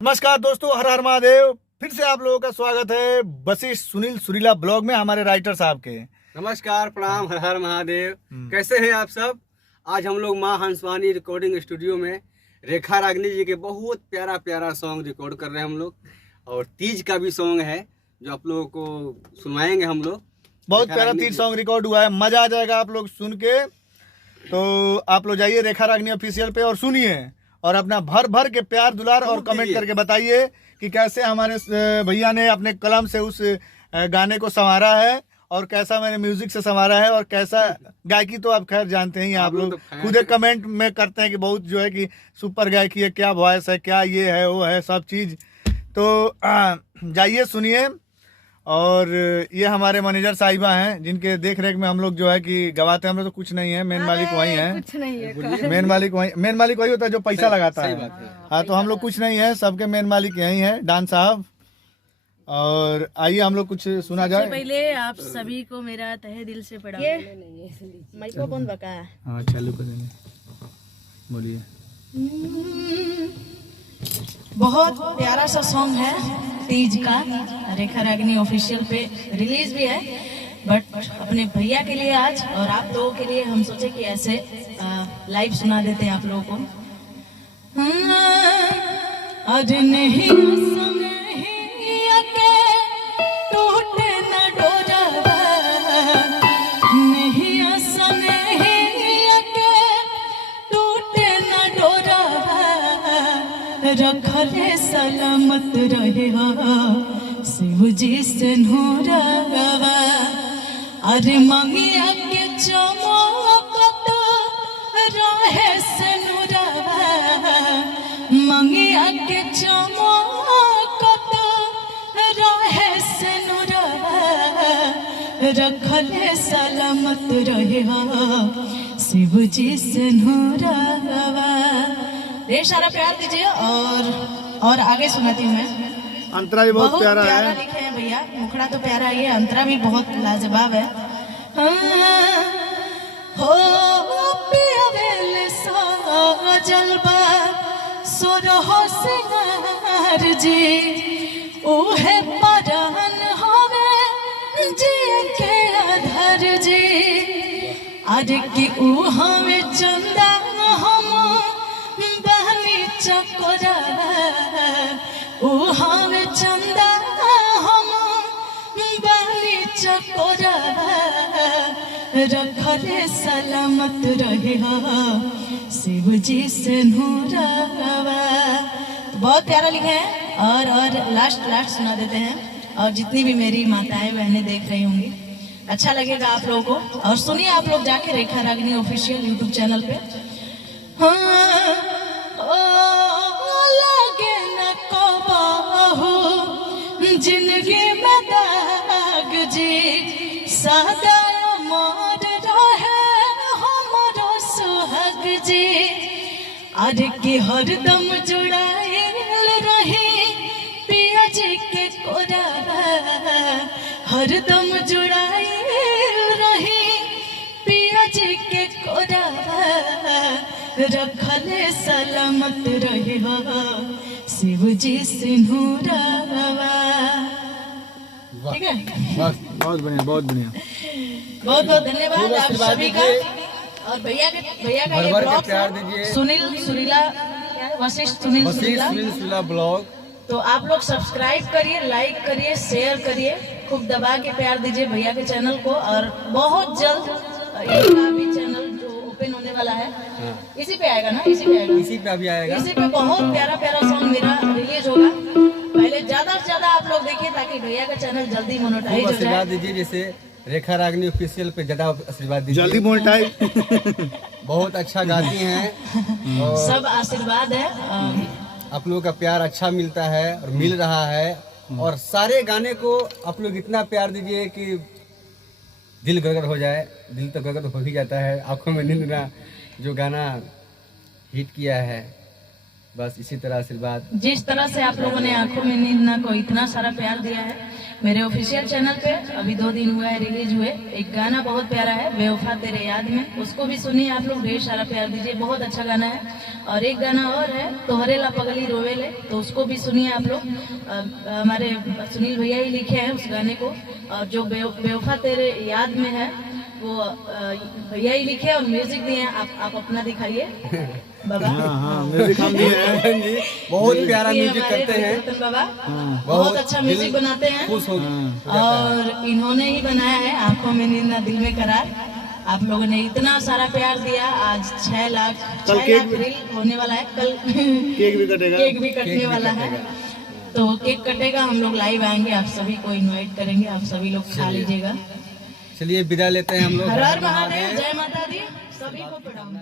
नमस्कार दोस्तों, हर हर महादेव। फिर से आप लोगों का स्वागत है वशिष्ठ सुनील सुरीला ब्लॉग में, हमारे राइटर साहब के। नमस्कार, प्रणाम, हर हर महादेव। कैसे हैं आप सब? आज हम लोग माँ हंसवानी रिकॉर्डिंग स्टूडियो में रेखा रागनी जी के बहुत प्यारा प्यारा सॉन्ग रिकॉर्ड कर रहे हैं हम लोग, और तीज का भी सॉन्ग है जो आप लोगों को सुनवाएंगे हम लोग। बहुत प्यारा तीज सॉन्ग रिकॉर्ड हुआ है, मजा आ जाएगा आप लोग सुन के। तो आप लोग जाइए रेखा रागनी ऑफिशियल पे और सुनिए, और अपना भर भर के प्यार दुलार और कमेंट करके बताइए कि कैसे हमारे भैया ने अपने कलम से उस गाने को संवारा है, और कैसा मैंने म्यूजिक से संवारा है, और कैसा गायकी तो आप खैर जानते ही, आप लोग खुद कमेंट में करते हैं कि बहुत जो है कि सुपर गायकी है, क्या वॉइस है, क्या ये है वो है सब चीज़। तो जाइए सुनिए। और ये हमारे मैनेजर साहिबा हैं जिनके देख रेख में हम लोग जो है कि गवाते हैं। हम लोग तो कुछ नहीं है, मेन मालिक वही है, कुछ नहीं है। मेन मालिक वही होता है जो पैसा लगाता है। हाँ, तो हम लोग कुछ नहीं है, सबके मेन मालिक यही है, डांस साहब। और आइए हम लोग कुछ सुना जाए। पहले आप सभी को मेरा तहे दिल से प्रणाम। माइक्रोफोन बका है। हाँ, चालू कर देंगे, बोलिए। बहुत प्यारा सा सॉन्ग है तीज का, रेखा रागनी ऑफिशियल पे रिलीज भी है, बट अपने भैया के लिए आज और आप लोगों के लिए हम सोचे कि ऐसे लाइव सुना देते हैं आप लोगों को। आज नहीं टूटे न डोरा, नहीं टूटे न डोरा, रखले सलामत रहे शिव जी से नूरवा। अरे मंगिया के चमकत रहे से नूरवा, मंगिया के चमकत रहे से नूरवा, रखले सलामत रहे शिव जी से नूरवा। ढेर सारा प्यार दीजिए। और आगे सुनाती हूँ मैं। अंतरा भी बहुत प्यारा है। लिखे हैं भैया, मुखड़ा तो प्यारा ही है, अंतरा भी बहुत लाजवाब है। हो पिया वेले जलवा सोरहो सिंगार जी, ओहे परहन होवे जी के आधार जी। आज की ऊ हमें चंदा हम चकोरा, हमें चंदा हम बनी चकोरा, रखले सलामत रहे शिव जी से नूरवा। बहुत प्यारा लिखे हैं। और लास्ट सुना देते हैं। और जितनी भी मेरी माताएं बहनें देख रही होंगी, अच्छा लगेगा आप लोगों को। और सुनिए आप लोग जाके रेखा रागनी ऑफिशियल यूट्यूब चैनल पे। हाँ लगे न को जिंदगी में दाग जी, सदा अमर रहे हमारो सुहाग जी। अरे की हरदम जुड़ाइल रही पिया जी के कोरावा, हरदम जुड़ाइल रही पिया जी के कोरावा, रखले सलामत रहे शिव जी से नूरवा। ठीक है, बहुत बढ़िया, बहुत बढ़िया। बहुत बहुत धन्यवाद आप सभी का। और भैया का ये ब्लॉग सुनील सुरीला, वशिष्ठ सुनील सुरीला ब्लॉग, तो आप लोग सब्सक्राइब करिए, लाइक करिए, शेयर करिए, खूब दबा के प्यार दीजिए भैया के चैनल को। और बहुत जल्द इनका भी चैनल जो ओपन होने वाला है, इसी पे आएगा ना, इसी पे भी आएगा। इसी पे बहुत प्यारा प्यारा सॉन्ग मेरा रिलीज होगा। पहले ज्यादा से ज्यादा आप लोग देखिए ताकि भैया का चैनल जल्दी मोनेटाइज हो जाए। आशीर्वाद दीजिए, जैसे रेखा रागनी ऑफिशियल पे ज्यादा आशीर्वाद दीजिए, जल्दी मोनेटाइज। बहुत अच्छा गाती हैं और सब आशीर्वाद है। आप लोगों का प्यार अच्छा मिलता है और मिल रहा है। और सारे गाने को आप लोग इतना प्यार दीजिए कि दिल गदगद हो जाए। दिल तो गदगद हो ही जाता है, आंखों में नींद ना, जो गाना हिट किया है बस इसी तरह आशीर्वाद। जिस तरह से आप लोगों ने आंखों में नींद ना को इतना सारा प्यार दिया है मेरे ऑफिशियल चैनल पे, अभी 2 दिन हुआ है रिलीज हुए, एक गाना बहुत प्यारा है बेवफा तेरे याद में, उसको भी सुनिए आप लोग, ढेर सारा प्यार दीजिए, बहुत अच्छा गाना है। और एक गाना और है तोहरे ला पगली रोवेले, तो उसको भी सुनिए आप लोग, हमारे सुनील भैया ही लिखे हैं उस गाने को। और जो बेवफा तेरे याद में है वो भैया ही लिखे और म्यूजिक दिए हैं, आप अपना दिखाइए बाबा। म्यूजिक हम दिए हैं जी, बहुत प्यारा म्यूजिक करते हैं रतन बाबा, बहुत अच्छा म्यूजिक बनाते हैं खुश हो। और इन्होंने ही बनाया है आंखों में नींद ना दिल में करार। आप लोगों ने इतना सारा प्यार दिया, आज 6 लाख रील होने वाला है, कल केक भी कटेगा, केक भी कटने वाला है, तो केक कटेगा, हम लोग लाइव आएंगे, आप सभी को इनवाइट करेंगे, आप सभी लोग खा लीजिएगा। चलिए विदा लेते हैं हम लोग। हर हर महादेव, जय माता दी, सभी को प्रणाम।